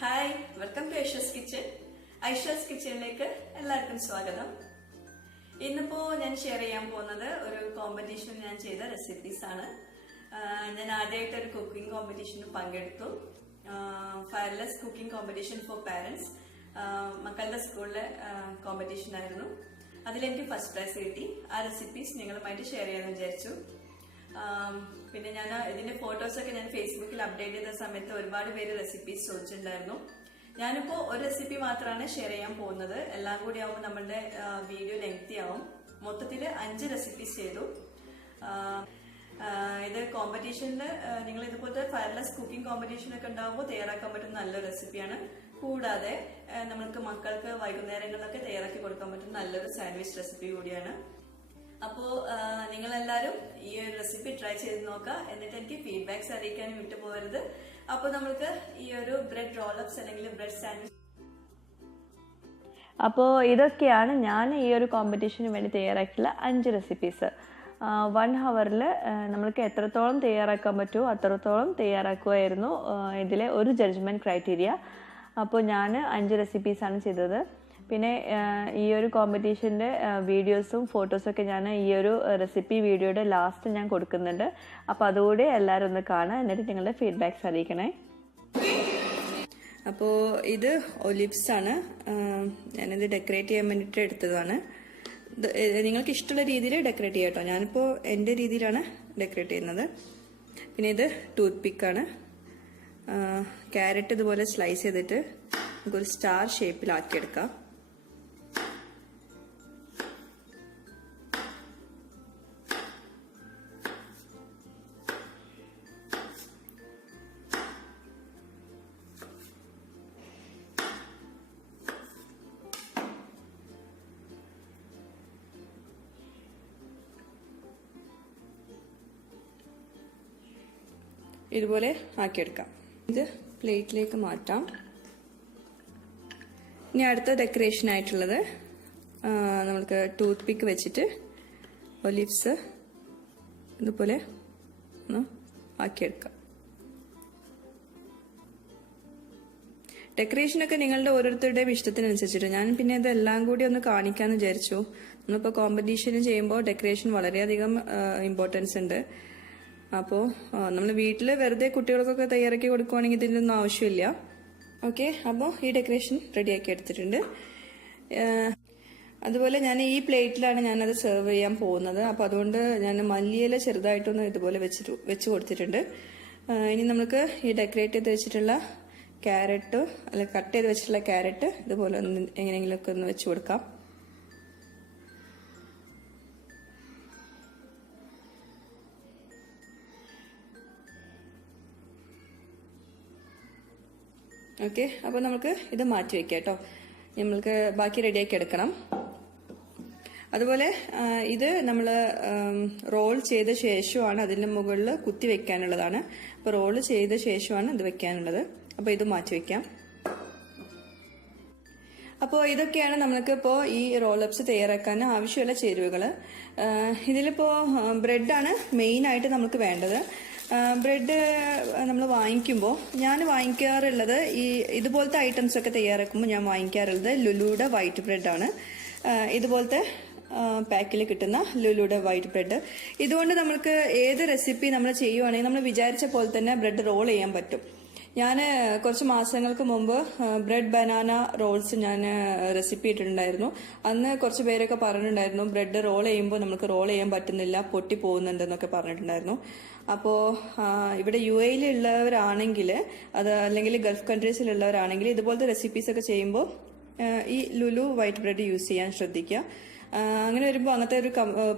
Hi, welcome to Aisha's kitchen. Aisha's കിച്ചണിലേക്ക് എല്ലാവർക്കും സ്വാഗതം. ഇന്നിപ്പോ ഞാൻ ഷെയർ ചെയ്യാൻ പോകുന്നത് ഒരു കോമ്പറ്റീഷനിൽ ഞാൻ ചെയ്ത റെസിപ്പീസ് ആണ്. ഞാൻ ആദ്യമായിട്ട് ഒരു കുക്കിംഗ് കോമ്പറ്റീഷനിൽ പങ്കെടുത്തു. Fireless cooking competition four parents, മക്കളുടെ സ്കൂളിലെ കോമ്പറ്റീഷൻ ആയിരുന്നു. അതിലെനിക്ക് ഫസ്റ്റ് പ്രൈസ് കിട്ടി. ആ റെസിപ്പീസ് നിങ്ങളുമായിട്ട് ഷെയർ ചെയ്യാമെന്ന് വിചാരിച്ചു. പിന്നെ ഞാൻ ഇതിന്റെ ഫോട്ടോസൊക്കെ ഞാൻ ഫേസ്ബുക്കിൽ അപ്ഡേറ്റ് ചെയ്ത സമയത്ത് ഒരുപാട് പേര് റെസിപ്പീസ് ചോദിച്ചിട്ടുണ്ടായിരുന്നു. ഞാനിപ്പോ ഒരു റെസിപ്പി മാത്രമാണ് ഷെയർ ചെയ്യാൻ പോകുന്നത്. എല്ലാം കൂടി ആവുമ്പോൾ നമ്മളുടെ വീഡിയോ ലെങ്തി ആവും. മൊത്തത്തിൽ 5 റെസിപ്പീസ് ചെയ്തു. ഇത് കോമ്പറ്റീഷനിൽ നിങ്ങൾ ഇതുപോലത്തെ ഫയർലെസ് കുക്കിംഗ് കോമ്പറ്റീഷൻ ഒക്കെ ഉണ്ടാകുമ്പോൾ തയ്യാറാക്കാൻ പറ്റുന്ന നല്ലൊരു റെസിപ്പിയാണ്. കൂടാതെ നമ്മൾക്ക് മക്കൾക്ക് വൈകുന്നേരങ്ങളിലൊക്കെ തയ്യാറാക്കി കൊടുക്കാൻ പറ്റുന്ന നല്ലൊരു സാൻഡ്വിച്ച് റെസിപ്പി കൂടിയാണ്. അപ്പോ നിങ്ങളെല്ലാരും ഈ ഒരു റെസിപ്പി ട്രൈ ചെയ്ത് നോക്കുക. എന്നിട്ട് എനിക്ക് ഫീഡ്ബാക്സ് അറിയിക്കാനും വിട്ടുപോകരുത്. അപ്പൊ നമ്മൾക്ക് ഈ ഒരു ബ്രെഡ് റോളപ്സ് അല്ലെങ്കിൽ ബ്രെഡ് സാൻഡ്വിച്ച്. അപ്പോൾ ഇതൊക്കെയാണ് ഞാൻ ഈ ഒരു കോമ്പറ്റീഷന് വേണ്ടി തയ്യാറാക്കിയുള്ള 5 റെസിപ്പീസ്. 1 ഹവറിൽ നമ്മൾക്ക് എത്രത്തോളം തയ്യാറാക്കാൻ പറ്റുമോ അത്രത്തോളം തയ്യാറാക്കുമായിരുന്നു ഇതിലെ ഒരു ജഡ്ജ്മെൻറ്റ് ക്രൈറ്റീരിയ. അപ്പോൾ ഞാൻ 5 റെസിപ്പീസാണ് ചെയ്തത്. പിന്നെ ഈ ഒരു കോമ്പറ്റീഷൻ്റെ വീഡിയോസും ഫോട്ടോസൊക്കെ ഞാൻ ഈ ഒരു റെസിപ്പി വീഡിയോയുടെ ലാസ്റ്റ് ഞാൻ കൊടുക്കുന്നുണ്ട്. അപ്പോൾ അതുകൂടി എല്ലാവരും ഒന്ന് കാണുക. എന്നിട്ട് നിങ്ങളുടെ ഫീഡ്ബാക്സ് അറിയിക്കണേ. അപ്പോൾ ഇത് ഒലിവ്സ് ആണ്. ഞാനിത് ഡെക്കറേറ്റ് ചെയ്യാൻ വേണ്ടിയിട്ട് എടുത്തതാണ്. നിങ്ങൾക്ക് ഇഷ്ടമുള്ള രീതിയിൽ ഡെക്കറേറ്റ് ചെയ്യാം കേട്ടോ. ഞാനിപ്പോൾ എൻ്റെ രീതിയിലാണ് ഡെക്കറേറ്റ് ചെയ്യുന്നത്. പിന്നെ ഇത് ടൂത്ത് പിക്കാണ്. ക്യാരറ്റ് ഇതുപോലെ സ്ലൈസ് ചെയ്തിട്ട് നമുക്കൊരു സ്റ്റാർ ഷേപ്പിലാക്കിയെടുക്കാം. ഇതുപോലെ ആക്കിയെടുക്കാം. ഇത് പ്ലേറ്റിലേക്ക് മാറ്റാം. ഇനി അടുത്ത ഡെക്കറേഷൻ ആയിട്ടുള്ളത് നമുക്ക് ടൂത്ത് പിക്ക് വെച്ചിട്ട് ഒലിവ്സ് ഇതുപോലെ ഒന്ന് ആക്കിയെടുക്കാം. ഡെക്കറേഷനൊക്കെ നിങ്ങളുടെ ഓരോരുത്തരുടെയും ഇഷ്ടത്തിനനുസരിച്ചിട്ട് ഞാൻ പിന്നെ ഇതെല്ലാം കൂടി ഒന്ന് കാണിക്കാമെന്ന് വിചാരിച്ചു. നമ്മളിപ്പോൾ കോമ്പറ്റീഷന് ചെയ്യുമ്പോൾ ഡെക്കറേഷൻ വളരെയധികം ഇമ്പോർട്ടൻസ് ഉണ്ട്. അപ്പോൾ നമ്മൾ വീട്ടിൽ വെറുതെ കുട്ടികൾക്കൊക്കെ തയ്യാറാക്കി കൊടുക്കുവാണെങ്കിൽ ഇതിൻ്റെ ഒന്നും ആവശ്യമില്ല. ഓക്കെ, അപ്പോൾ ഈ ഡെക്കറേഷൻ റെഡിയാക്കി എടുത്തിട്ടുണ്ട്. അതുപോലെ ഞാൻ ഈ പ്ലേറ്റിലാണ് ഞാനത് സെർവ് ചെയ്യാൻ പോകുന്നത്. അപ്പോൾ അതുകൊണ്ട് ഞാൻ മല്ലിയില ചെറുതായിട്ടൊന്ന് ഇതുപോലെ വെച്ച് കൊടുത്തിട്ടുണ്ട്. ഇനി നമുക്ക് ഈ ഡെക്കറേറ്റ് ചെയ്ത് വെച്ചിട്ടുള്ള ക്യാരറ്റ് അല്ല കട്ട് ചെയ്ത് വെച്ചിട്ടുള്ള ക്യാരറ്റ് ഇതുപോലെ ഒന്ന് എങ്ങനെയെങ്കിലുമൊക്കെ ഒന്ന് വെച്ച് കൊടുക്കാം. ഓക്കെ, അപ്പോൾ നമുക്ക് ഇത് മാറ്റി വെക്കാം കേട്ടോ. നമ്മൾക്ക് ബാക്കി റെഡിയാക്കി എടുക്കണം. അതുപോലെ ഇത് നമ്മൾ റോൾ ചെയ്ത ശേഷമാണ് അതിൻ്റെ മുകളിൽ കുത്തി വെക്കാനുള്ളതാണ്. അപ്പോൾ റോള് ചെയ്ത ശേഷമാണ് ഇത് വെക്കാനുള്ളത്. അപ്പോൾ ഇത് മാറ്റി വെക്കാം. അപ്പോൾ ഇതൊക്കെയാണ് നമ്മൾക്ക് ഇപ്പോൾ ഈ റോളപ്സ് തയ്യാറാക്കാൻ ആവശ്യമുള്ള ചേരുവകൾ. ഇതിലിപ്പോൾ ബ്രെഡാണ് മെയിനായിട്ട് നമുക്ക് വേണ്ടത്. ബ്രെഡ് നമ്മൾ വാങ്ങിക്കുമ്പോൾ ഞാൻ വാങ്ങിക്കാറുള്ളത് ഇതുപോലത്തെ ഐറ്റംസ് ഒക്കെ തയ്യാറാക്കുമ്പോൾ ഞാൻ വാങ്ങിക്കാറുള്ളത് ലുലുയുടെ വൈറ്റ് ബ്രെഡാണ്. ഇതുപോലത്തെ പാക്കിൽ കിട്ടുന്ന ലുലുയുടെ വൈറ്റ് ബ്രെഡ്. ഇതുകൊണ്ട് നമുക്ക് ഏത് റെസിപ്പി നമ്മൾ ചെയ്യുവാണെങ്കിൽ നമ്മൾ വിചാരിച്ച പോലെ തന്നെ ബ്രെഡ് റോൾ ചെയ്യാൻ പറ്റും. ഞാൻ കുറച്ച് മാസങ്ങൾക്ക് മുമ്പ് ബ്രെഡ് ബനാന റോൾസ് ഞാൻ റെസിപ്പി ഇട്ടിട്ടുണ്ടായിരുന്നു. അന്ന് കുറച്ച് പേരൊക്കെ പറഞ്ഞിട്ടുണ്ടായിരുന്നു ബ്രെഡ് റോൾ ചെയ്യുമ്പോൾ നമുക്ക് റോൾ ചെയ്യാൻ പറ്റുന്നില്ല, പൊട്ടി പോകുന്നുണ്ടെന്നൊക്കെ പറഞ്ഞിട്ടുണ്ടായിരുന്നു. അപ്പോൾ ഇവിടെ UAE ഉള്ളവരാണെങ്കിൽ അത് അല്ലെങ്കിൽ ഗൾഫ് കൺട്രീസിലുള്ളവരാണെങ്കിൽ ഇതുപോലത്തെ റെസിപ്പീസൊക്കെ ചെയ്യുമ്പോൾ ഈ ലുലു വൈറ്റ് ബ്രെഡ് യൂസ് ചെയ്യാൻ ശ്രദ്ധിക്കുക. അങ്ങനെ വരുമ്പോൾ അങ്ങനത്തെ ഒരു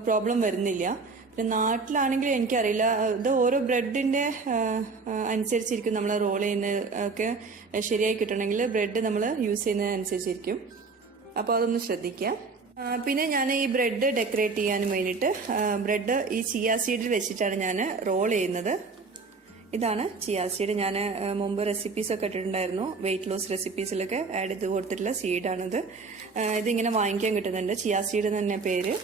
പ്രോബ്ലം വരുന്നില്ല. പിന്നെ നാട്ടിലാണെങ്കിൽ എനിക്കറിയില്ല, ഇത് ഓരോ ബ്രെഡിന്റെ അനുസരിച്ചിരിക്കും നമ്മൾ റോൾ ചെയ്യുന്ന ഒക്കെ ശരിയായി കിട്ടണമെങ്കിൽ ബ്രെഡ് നമ്മൾ യൂസ് ചെയ്യുന്നതിനനുസരിച്ചിരിക്കും. അപ്പോൾ അതൊന്ന് ശ്രദ്ധിക്കുക. പിന്നെ ഞാൻ ഈ ബ്രെഡ് ഡെക്കറേറ്റ് ചെയ്യാൻ വേണ്ടിയിട്ട് ബ്രെഡ് ഈ ചിയ സീഡിൽ വെച്ചിട്ടാണ് ഞാൻ റോൾ ചെയ്യുന്നത്. ഇതാണ് ചിയാ സീഡ്. ഞാൻ മുമ്പ് റെസിപ്പീസൊക്കെ ഇട്ടിട്ടുണ്ടായിരുന്നു, വെയിറ്റ് ലോസ് റെസിപ്പീസിലൊക്കെ ആഡ് ചെയ്ത് കൊടുത്തിട്ടുള്ള സീഡാണിത്. ഇതിങ്ങനെ വാങ്ങിക്കാൻ കിട്ടുന്നുണ്ട്, ചിയാ സീഡ് തന്നെ പേര്,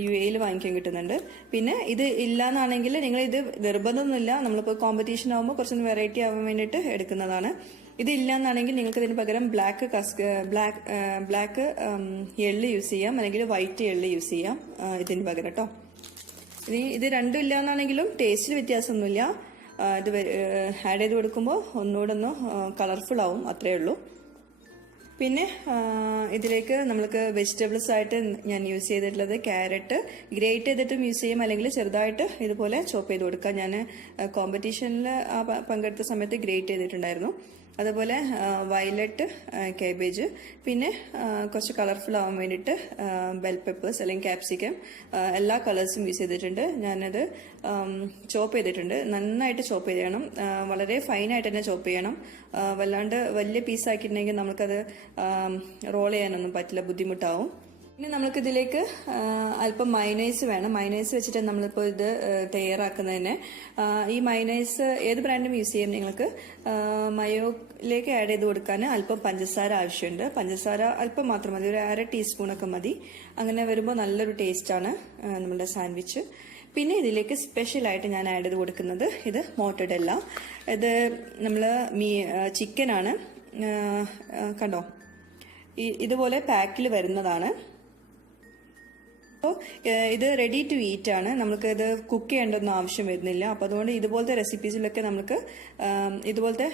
UAE വാങ്ങിക്കാൻ കിട്ടുന്നുണ്ട്. പിന്നെ ഇത് ഇല്ലാന്നാണെങ്കിൽ നിങ്ങൾ ഇത് നിർബന്ധമൊന്നുമില്ല, നമ്മളിപ്പോൾ കോമ്പറ്റീഷൻ ആകുമ്പോൾ കുറച്ചൊന്ന് വെറൈറ്റി ആവാൻ വേണ്ടിയിട്ട് എടുക്കുന്നതാണ്. ഇത് ഇല്ലാന്നാണെങ്കിൽ നിങ്ങൾക്ക് ഇതിന് പകരം ബ്ലാക്ക് എള്ള് യൂസ് ചെയ്യാം, അല്ലെങ്കിൽ വൈറ്റ് എള്ള് യൂസ് ചെയ്യാം ഇതിന് പകരം കേട്ടോ. ഇത് രണ്ടും ഇല്ലാന്നാണെങ്കിലും ടേസ്റ്റിൽ വ്യത്യാസമൊന്നുമില്ല. ഇത് ആഡ് ചെയ്ത് കൊടുക്കുമ്പോൾ ഒന്നുകൂടെ ഒന്ന് കളർഫുൾ ആവും, അത്രയേ ഉള്ളൂ. പിന്നെ ഇതിലേക്ക് നമ്മൾക്ക് വെജിറ്റബിൾസ് ആയിട്ട് ഞാൻ യൂസ് ചെയ്തിട്ടുള്ളത് ക്യാരറ്റ് ഗ്രേറ്റ് ചെയ്തിട്ടും യൂസ് ചെയ്യും, അല്ലെങ്കിൽ ചെറുതായിട്ട് ഇതുപോലെ ചോപ്പ് ചെയ്ത് കൊടുക്കാം. ഞാൻ കോമ്പറ്റീഷനിൽ പങ്കെടുത്ത സമയത്ത് ഗ്രേറ്റ് ചെയ്തിട്ടുണ്ടായിരുന്നു. അതുപോലെ വയലറ്റ് കാബേജ്, പിന്നെ കുറച്ച് കളർഫുൾ ആവാൻ വേണ്ടിയിട്ട് ബെൽപെപ്പേഴ്സ് അല്ലെങ്കിൽ ക്യാപ്സിക്കം, എല്ലാ കളേഴ്സും യൂസ് ചെയ്തിട്ടുണ്ട്. ഞാനത് ചോപ്പ് ചെയ്തിട്ടുണ്ട്. നന്നായിട്ട് ചോപ്പ് ചെയ്യണം, വളരെ ഫൈനായിട്ട് തന്നെ ചോപ്പ് ചെയ്യണം. വല്ലാണ്ട് വലിയ പീസാക്കിയിട്ടുണ്ടെങ്കിൽ നമുക്കത് റോൾ ചെയ്യാനൊന്നും പറ്റില്ല, ബുദ്ധിമുട്ടാവും. ഇനി നമുക്ക് ഇതിലേക്ക് അല്പം മയോനൈസ് വേണം. മയോനൈസ് വെച്ചിട്ട് നമ്മളിപ്പോൾ ഇത് തയ്യാറാക്കുന്നതിന് ഈ മയോനൈസ് ഏത് ബ്രാൻഡും യൂസ് ചെയ്യും. നിങ്ങൾക്ക് മയോയിലേക്ക് ആഡ് ചെയ്ത് കൊടുക്കാൻ അല്പം പഞ്ചസാര ആവശ്യമുണ്ട്. പഞ്ചസാര അല്പം മാത്രം മതി, ഒരു 1/2 ടീസ്പൂണൊക്കെ മതി. അങ്ങനെ വരുമ്പോൾ നല്ലൊരു ടേസ്റ്റാണ് നമ്മുടെ സാൻഡ്വിച്ച്. പിന്നെ ഇതിലേക്ക് സ്പെഷ്യലായിട്ട് ഞാൻ ആഡ് ചെയ്ത് കൊടുക്കുന്നത് ഇത് മോർട്ടഡല്ല. ഇത് നമ്മൾ ചിക്കനാണ്, കണ്ടോ, ഇതുപോലെ പാക്കിൽ വരുന്നതാണ്. അപ്പോൾ ഇത് റെഡി ടു ഈറ്റ് ആണ്, നമുക്ക് ഇത് കുക്ക് ചെയ്യേണ്ടൊന്നും ആവശ്യം വരുന്നില്ല. അപ്പോൾ അതുകൊണ്ട് ഇതുപോലത്തെ റെസിപ്പീസിലൊക്കെ നമുക്ക് ഇതുപോലത്തെ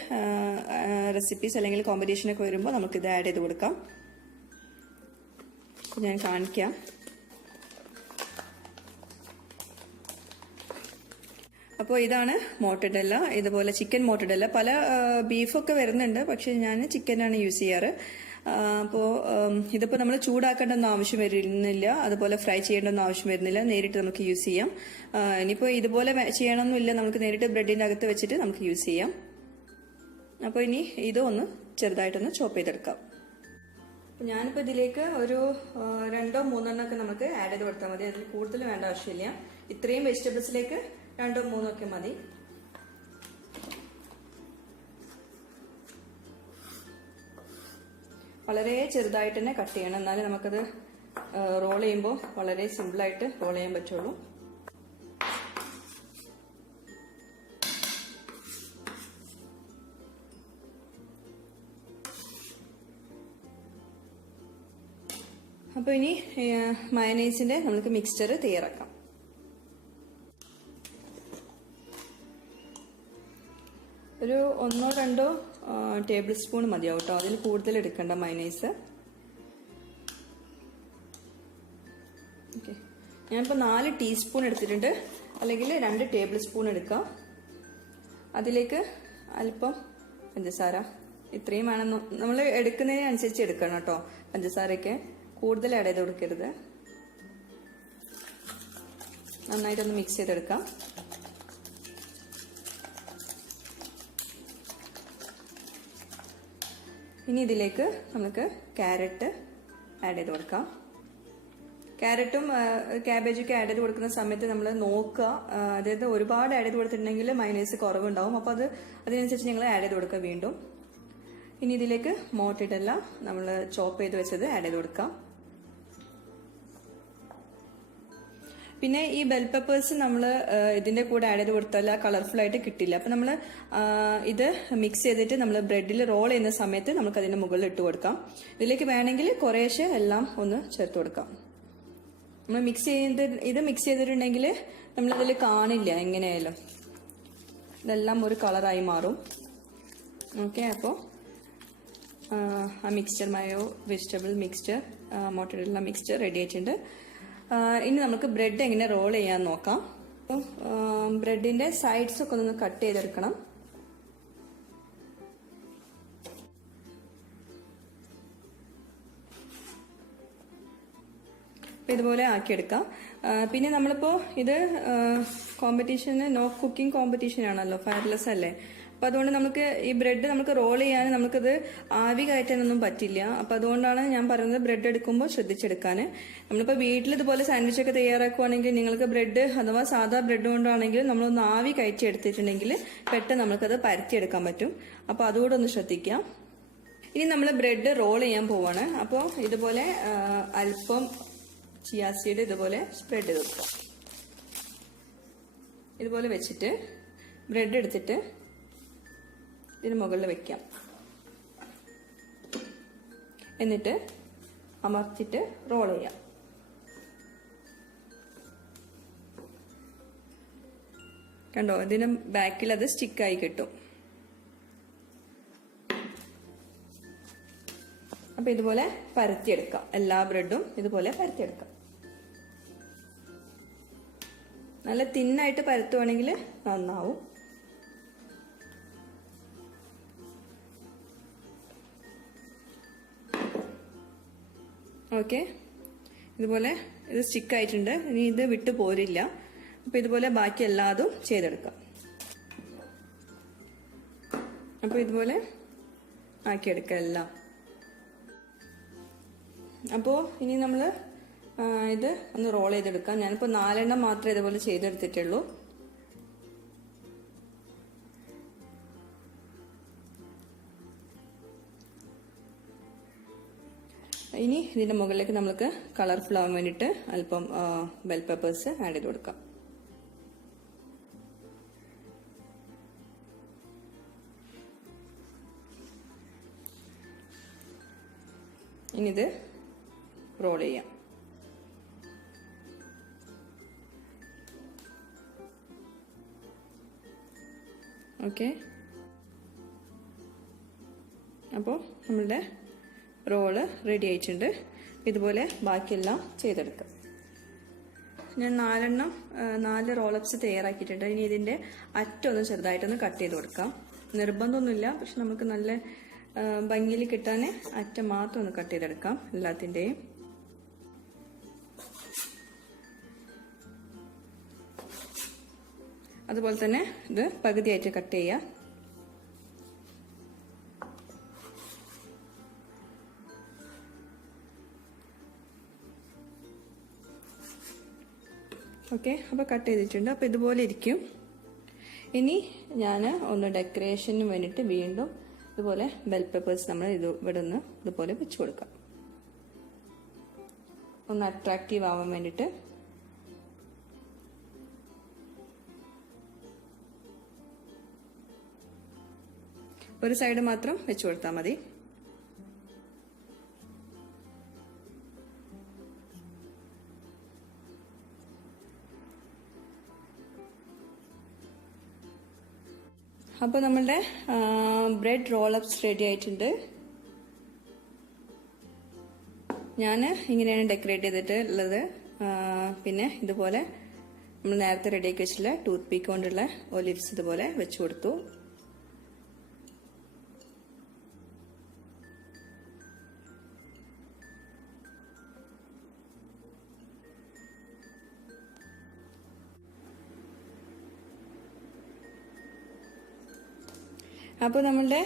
റെസിപ്പീസ് അല്ലെങ്കിൽ കോമ്പറ്റീഷനൊക്കെ വരുമ്പോൾ നമുക്കിത് ആഡ് ചെയ്ത് കൊടുക്കാം. ഞാൻ കാണിക്കാം. അപ്പോൾ ഇതാണ് മോർട്ടഡല്ല, ഇതുപോലെ ചിക്കൻ മോർട്ടഡല്ല. പല ബീഫൊക്കെ വരുന്നുണ്ട്, പക്ഷെ ഞാൻ ചിക്കനാണ് യൂസ് ചെയ്യാറ്. അപ്പോൾ ഇതിപ്പോൾ നമ്മൾ ചൂടാക്കേണ്ടൊന്നും ആവശ്യം വരുന്നില്ല, അതുപോലെ ഫ്രൈ ചെയ്യേണ്ടൊന്നും ആവശ്യം വരുന്നില്ല, നേരിട്ട് നമുക്ക് യൂസ് ചെയ്യാം. ഇനിയിപ്പോൾ ഇതുപോലെ ചെയ്യണമെന്നില്ല, നമുക്ക് നേരിട്ട് ബ്രെഡിൻ്റെ അകത്ത് വെച്ചിട്ട് നമുക്ക് യൂസ് ചെയ്യാം. അപ്പോൾ ഇനി ഇതൊന്ന് ചെറുതായിട്ടൊന്ന് ചോപ്പ് ചെയ്തെടുക്കാം. ഞാനിപ്പോൾ ഇതിലേക്ക് ഒരു 2 3 എണ്ണമൊക്കെ നമുക്ക് ആഡ് ചെയ്ത് കൊടുത്താൽ മതി, അതിൽ കൂടുതൽ വേണ്ട ആവശ്യമില്ല. ഇത്രയും വെജിറ്റബിൾസിലേക്ക് 2 3 ഒക്കെ മതി. വളരെ ചെറുതായിട്ട് തന്നെ കട്ട് ചെയ്യണം, എന്നാലും നമുക്കത് റോൾ ചെയ്യുമ്പോൾ വളരെ സിമ്പിളായിട്ട് റോൾ ചെയ്യാൻ പറ്റുള്ളൂ. അപ്പോൾ ഇനി മയോനൈസിന്റെ നമുക്ക് മിക്സ്ചർ തയ്യാറാക്കാം. ഒരു 1 2 ടേബിൾ സ്പൂൺ മതിയാവും കേട്ടോ, അതിൽ കൂടുതൽ എടുക്കണ്ട മയോനൈസ്. ഓക്കെ, ഞാനിപ്പോൾ 4 ടീസ്പൂൺ എടുത്തിട്ടുണ്ട്, അല്ലെങ്കിൽ 2 ടേബിൾ സ്പൂൺ എടുക്കാം. അതിലേക്ക് അല്പം പഞ്ചസാര, ഇത്രയും വേണം, നമ്മൾ എടുക്കുന്നതിനനുസരിച്ച് എടുക്കണം കേട്ടോ. പഞ്ചസാരയൊക്കെ കൂടുതൽ ആഡ് ചെയ്ത് കൊടുക്കരുത്. നന്നായിട്ടൊന്ന് മിക്സ് ചെയ്തെടുക്കാം. ഇനി ഇതിലേക്ക് നമുക്ക് ക്യാരറ്റ് ആഡ് ചെയ്ത് കൊടുക്കാം. ക്യാരറ്റും ക്യാബേജൊക്കെ ആഡ് ചെയ്ത് കൊടുക്കുന്ന സമയത്ത് നമ്മൾ നോക്കുക, അതായത് ഒരുപാട് ആഡ് ചെയ്ത് കൊടുത്തിട്ടുണ്ടെങ്കിൽ മയോനൈസ് കുറവുണ്ടാവും. അപ്പോൾ അതിനനുസരിച്ച് നിങ്ങൾ ആഡ് ചെയ്ത് കൊടുക്കുക വീണ്ടും. ഇനി ഇതിലേക്ക് മോർട്ടഡല്ല നമ്മൾ ചോപ്പ് ചെയ്ത് വെച്ചത് ആഡ് ചെയ്ത് കൊടുക്കാം. പിന്നെ ഈ ബെൽ പെപ്പേഴ്സ് നമ്മൾ ഇതിന്റെ കൂടെ ആഡ് ചെയ്ത് കൊടുത്താൽ കളർഫുൾ ആയിട്ട് കിട്ടില്ല. അപ്പം നമ്മൾ ഇത് മിക്സ് ചെയ്തിട്ട് നമ്മൾ ബ്രെഡിൽ റോൾ ചെയ്യുന്ന സമയത്ത് നമുക്ക് അതിന്റെ മുകളിൽ ഇട്ട് കൊടുക്കാം. ഇതിലേക്ക് വേണമെങ്കിൽ കുറേശ്ശെ എല്ലാം ഒന്ന് ചേർത്ത് കൊടുക്കാം. നമ്മൾ മിക്സ് ചെയ്തിട്ടുണ്ടെങ്കിൽ നമ്മളിതിൽ കാണില്ല, എങ്ങനെയായാലും ഇതെല്ലാം ഒരു കളറായി മാറും. ഓക്കെ, അപ്പോൾ ആ mixture vegetable mixture mortadella mixture ready ആയിട്ടുണ്ട്. ഇനി നമുക്ക് ബ്രെഡ് എങ്ങനെ റോൾ ചെയ്യാൻ നോക്കാം. അപ്പം ബ്രെഡിന്റെ സൈഡ്സ് ഒക്കെ ഒന്ന് കട്ട് ചെയ്തെടുക്കണം. ഇതുപോലെ ആക്കിയെടുക്കാം. പിന്നെ നമ്മളിപ്പോൾ ഇത് കോമ്പറ്റീഷന് കുക്കിംഗ് കോമ്പറ്റീഷൻ ആണല്ലോ, ഫയർലെസ് അല്ലേ. അപ്പം അതുകൊണ്ട് നമുക്ക് ഈ ബ്രെഡ് നമുക്ക് റോൾ ചെയ്യാൻ നമുക്കത് ആവി കയറ്റാനൊന്നും പറ്റില്ല. അപ്പം അതുകൊണ്ടാണ് ഞാൻ പറയുന്നത് ബ്രെഡ് എടുക്കുമ്പോൾ ശ്രദ്ധിച്ചെടുക്കാൻ. നമ്മളിപ്പോൾ വീട്ടിൽ ഇതുപോലെ സാൻഡ്വിച്ചൊക്കെ തയ്യാറാക്കുവാണെങ്കിൽ നിങ്ങൾക്ക് ബ്രെഡ് അഥവാ സാധാ ബ്രെഡ് കൊണ്ടാണെങ്കിലും നമ്മളൊന്ന് ആവി കയറ്റി എടുത്തിട്ടുണ്ടെങ്കിൽ പെട്ടെന്ന് നമുക്കത് പരത്തിയെടുക്കാൻ പറ്റും. അപ്പോൾ അതുകൂടെ ഒന്ന് ശ്രദ്ധിക്കാം. ഇനി നമ്മൾ ബ്രെഡ് റോൾ ചെയ്യാൻ പോവാണ്. അപ്പോൾ ഇതുപോലെ അല്പം ചിയാ സീഡ് ഇതുപോലെ സ്പ്രെഡ് ചെയ്ത് വെക്കുക. ഇതുപോലെ വെച്ചിട്ട് ബ്രെഡ് എടുത്തിട്ട് ഇതിന് മുകളിൽ വെക്കാം. എന്നിട്ട് അമർത്തിട്ട് റോൾ ചെയ്യാം. കണ്ടോ, ഇതിന് ബാക്കിൽ അത് സ്റ്റിക്കായി കിട്ടും. അപ്പൊ ഇതുപോലെ പരത്തിയെടുക്കാം. എല്ലാ ബ്രെഡും ഇതുപോലെ പരത്തിയെടുക്കാം. നല്ല തിന്നായിട്ട് പരത്തുവാണെങ്കിൽ നന്നാവും. ഓക്കെ, ഇതുപോലെ ഇത് സ്റ്റിക്കായിട്ടുണ്ട്. ഇനി ഇത് വിട്ടു പോരില്ല. അപ്പൊ ഇതുപോലെ ബാക്കി എല്ലാതും ചെയ്തെടുക്കാം. അപ്പൊ ഇതുപോലെ ആക്കിയെടുക്കാം എല്ലാം. അപ്പോൾ ഇനി നമ്മൾ ഇത് ഒന്ന് റോൾ ചെയ്തെടുക്കാം. ഞാനിപ്പോൾ 4 എണ്ണം മാത്രമേ ഇതുപോലെ ചെയ്തെടുത്തിട്ടുള്ളൂ. ഇനി ഇതിന്റെ മുകളിലേക്ക് നമുക്ക് കളർഫുൾ ആവാൻ വേണ്ടിയിട്ട് അല്പം ബെൽ പെപ്പേഴ്സ് ആഡ് ചെയ്ത് കൊടുക്കാം. ഇനി ഇത് റോൾ ചെയ്യാം. ഓക്കെ, അപ്പോൾ നമ്മളുടെ റോള് റെഡി ആയിട്ടുണ്ട്. ഇതുപോലെ ബാക്കിയെല്ലാം ചെയ്തെടുക്കാം. ഞാൻ 4 റോളപ്സ് തയ്യാറാക്കിയിട്ടുണ്ട്. ഇനി ഇതിന്റെ അറ്റൊന്ന് ചെറുതായിട്ടൊന്ന് കട്ട് ചെയ്ത് കൊടുക്കാം. നിർബന്ധമൊന്നുമില്ല, പക്ഷെ നമുക്ക് നല്ല ഭംഗിയിൽ കിട്ടാൻ അറ്റം മാത്രം ഒന്ന് കട്ട് ചെയ്തെടുക്കാം എല്ലാത്തിൻ്റെയും. അതുപോലെ തന്നെ ഇത് പകുതിയായിട്ട് കട്ട് ചെയ്യാം. ഓക്കെ, അപ്പോൾ കട്ട് ചെയ്തിട്ടുണ്ട്. അപ്പോൾ ഇതുപോലെ ഇരിക്കും. ഇനി ഞാൻ ഒന്ന് ഡെക്കറേഷന് വേണ്ടിയിട്ട് വീണ്ടും ഇതുപോലെ ബെൽ പെപ്പേഴ്സ് നമ്മൾ ഇവിടെ ഒന്ന് ഇതുപോലെ വെച്ച് കൊടുക്കാം. ഒന്ന് അട്രാക്റ്റീവ് ആവാൻ വേണ്ടിയിട്ട്. ഒരു സൈഡ് മാത്രം വെച്ച് കൊടുത്താൽ മതി. അപ്പോൾ നമ്മളുടെ ബ്രെഡ് റോളപ്സ് റെഡി ആയിട്ടുണ്ട്. ഞാൻ ഇങ്ങനെയാണ് ഡെക്കറേറ്റ് ചെയ്തിട്ടുള്ളത്. പിന്നെ ഇതുപോലെ നമ്മൾ നേരത്തെ റെഡിയാക്കി വെച്ചിട്ടുള്ള ടൂത്ത് പിക്ക് കൊണ്ടുള്ള ഒലിവ്സ് ഇതുപോലെ വെച്ചു കൊടുത്തു. അപ്പോൾ നമ്മളുടെ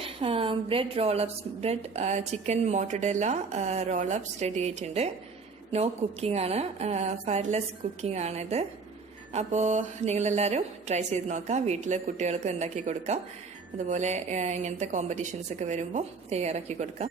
ബ്രെഡ് റോളപ്സ്, ബ്രെഡ് ചിക്കൻ മോർട്ടഡല്ല റോളപ്സ് റെഡി ആയിട്ടുണ്ട്. നോ കുക്കിംഗ് ആണ്, ഫയർലെസ് കുക്കിംഗ് ആണിത്. അപ്പോൾ നിങ്ങളെല്ലാവരും ട്രൈ ചെയ്ത് നോക്കാം. വീട്ടിൽ കുട്ടികൾക്ക് ഉണ്ടാക്കി കൊടുക്കാം. അതുപോലെ ഇങ്ങനത്തെ കോമ്പറ്റീഷൻസ് ഒക്കെ വരുമ്പോൾ തയ്യാറാക്കി കൊടുക്കാം.